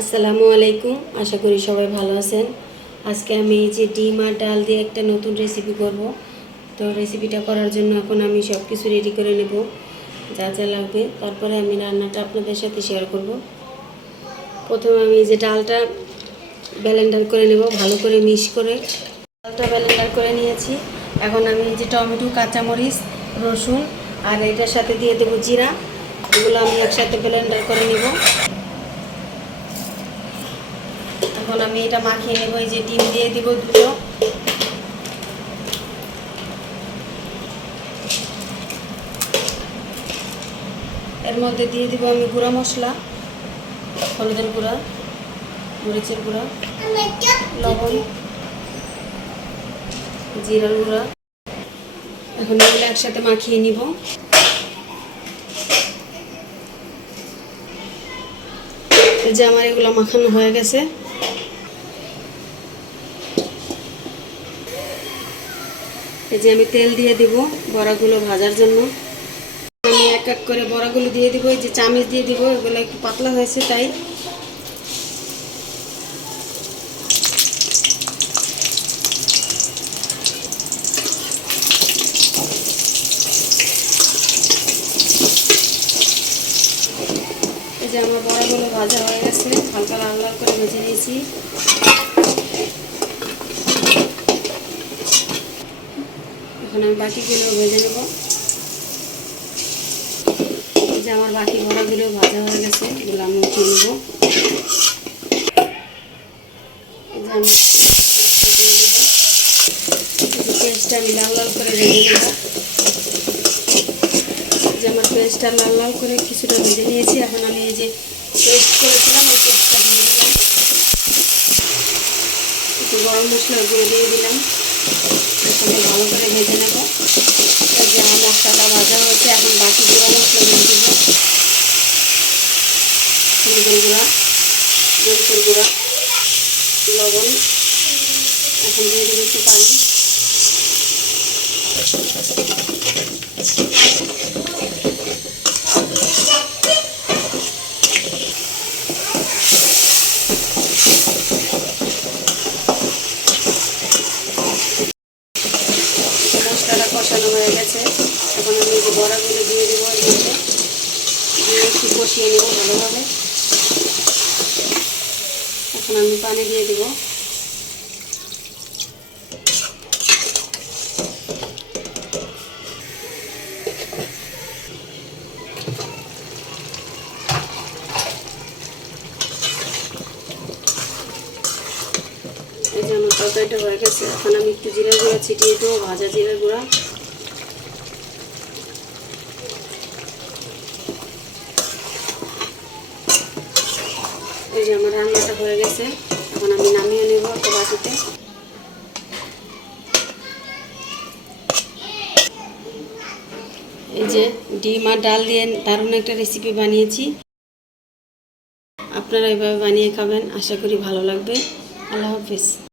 আসসালামু আলাইকুম। আশা করি সবাই ভালো আছেন। আজকে আমি এই যে ডিম আর ডাল দিয়ে একটা নতুন রেসিপি করব। তো রেসিপিটা করার জন্য এখন আমি সব কিছু রেডি করে নেব, যা যা লাগবে। তারপরে আমি রান্নাটা আপনাদের সাথে শেয়ার করব। প্রথমে আমি এই যে ডালটা ব্লেন্ডার করে নেব, ভালো করে মিক্স করে ডালটা ব্লেন্ডার করে নিয়েছি। এখন আমি এই যে টমেটো, কাঁচামরিচ, রসুন আর এটার সাথে দিয়ে দেবো জিরা, এগুলো আমি একসাথে ব্লেন্ডার করে নেব। এখন আমি এটা মাখিয়ে নেব। এই যে ডিম দিয়ে দিব দুটো, এর মধ্যে দিয়ে দিব আমি গুঁড়া মশলা, হলুদের গুঁড়া, মরিচের গুঁড়া, লবণ, জিরার গুঁড়া। এখন এগুলো একসাথে মাখিয়ে নিব। এই যে আমার এগুলো মাখানো হয়ে গেছে। এই যে আমি তেল দিয়ে দিব বড়াগুলো ভাজার জন্য। আমি এক এক করে বড়াগুলো দিয়ে দিব। এই যে চামচ দিয়ে দিব, এগুলো একটু পাতলা হয়েছে তাই। এই যে আমার বড়াগুলো ভাজা হয়ে গেছে, হালকা লাল লাল করে ভেজে নিয়েছি। এখন আমি বাকিগুলো ভেজে নেব। এই যে আমার বাকি বড়াগুলো ভাজা হয়ে গেছে, এগুলো আমি উঠিয়ে নেব। এই যে আমি পেঁয়াজটা আমি লাল লাল করে ভেজে নেব। যে আমার পেঁয়াজটা লাল লাল করে কিছুটা ভেজে নিয়েছি। এখন আমি এই যে পেস্ট করেছিলাম এই পেস্টটা দিয়ে দিলাম। একটু গরম মশলা গুঁড়ো দিয়ে দিলাম। এখন ভালো করে ভেজে নেব। এই যে আমার মশলাটা ভাজা হয়েছে, এখন বাকি গুঁড়ো মশলা দিয়ে দিব। হলুদের গুঁড়া, মরিচের গুঁড়া, লবণ। এখন দিয়ে দেবো একটু পানি। মশলাটা কষানো হয়ে গেছে। এখন আমি এই যে বড়াগুলো দিয়ে দেবো, দিয়ে একটু কষিয়ে নেব ভালোভাবে। এখন আমি পানি দিয়ে দেব। এই যে আমার তরকারিটা হয়ে গেছে। এখন আমি একটু জিরার গুঁড়া ছিটিয়ে দেবো, ভাজা জিরার গুঁড়া। এই যে আমার রান্নাটা হয়ে গেছে। এখন আমি নামিয়ে নেব একটা বাটিতে। এই যে ডিম আর ডাল দিয়ে দারুণ একটা রেসিপি বানিয়েছি। আপনারা এভাবে বানিয়ে খাবেন, আশা করি ভালো লাগবে। আল্লাহ হাফিজ।